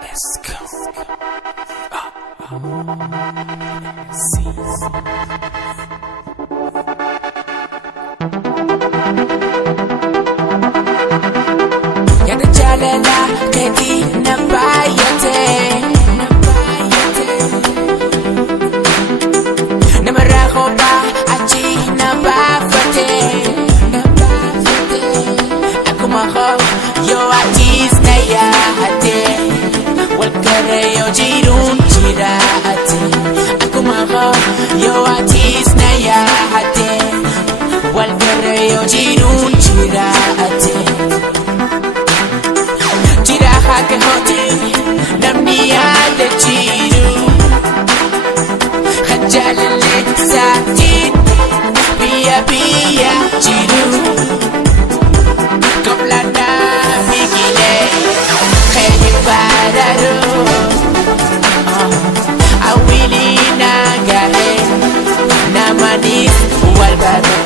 Let's go. See. Yana jalala kedi na bayate, na maraho ba achi na bafate, aku maho yo atis na ya ate, wal kare yo jirun jira ate, aku maho yo atis na ya ate, wal kare yo jirun jira ate. Hake hoti namni ada chiru khajalale satin biya biya chiru komlana bigile khayi bararo awili nagale namani walbaro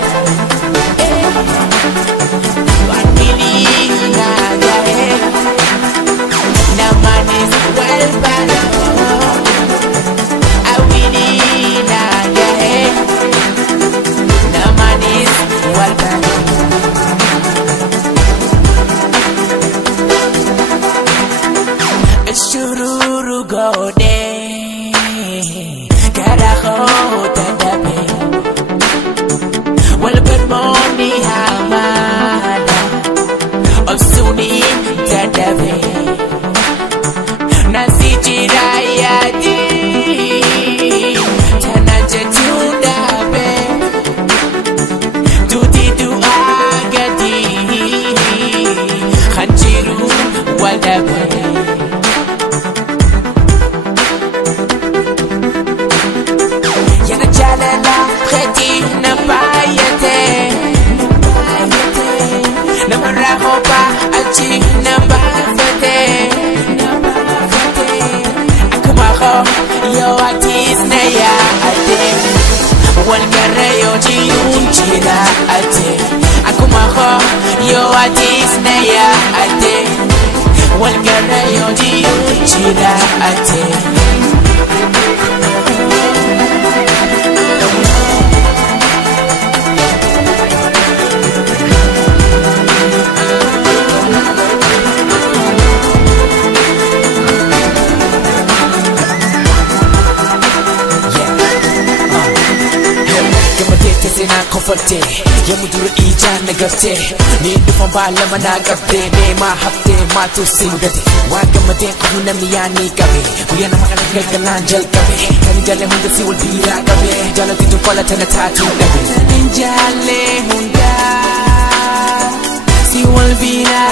Shururu gode karaho tadabe wal bermoni hamada osuni tadabe nasi jirayadi tanaje tundabe dudi duagadi khanjiru wadabe na bafate aku maho yo atis na ya ate wal kare yo jirun jira ate aku maho yo atis na ya ate wal kare yo jirun jira ate. Na kofarte ya muduru ija nagarte ni dufan bala managabde ne ma hafte ma to singade wa gamade kuna miyani kabe buya na makana gagalan jal kabe kan jale hunda si wal bira kabe jala titu pala tana tatu kabe kan jale hunda si wal bira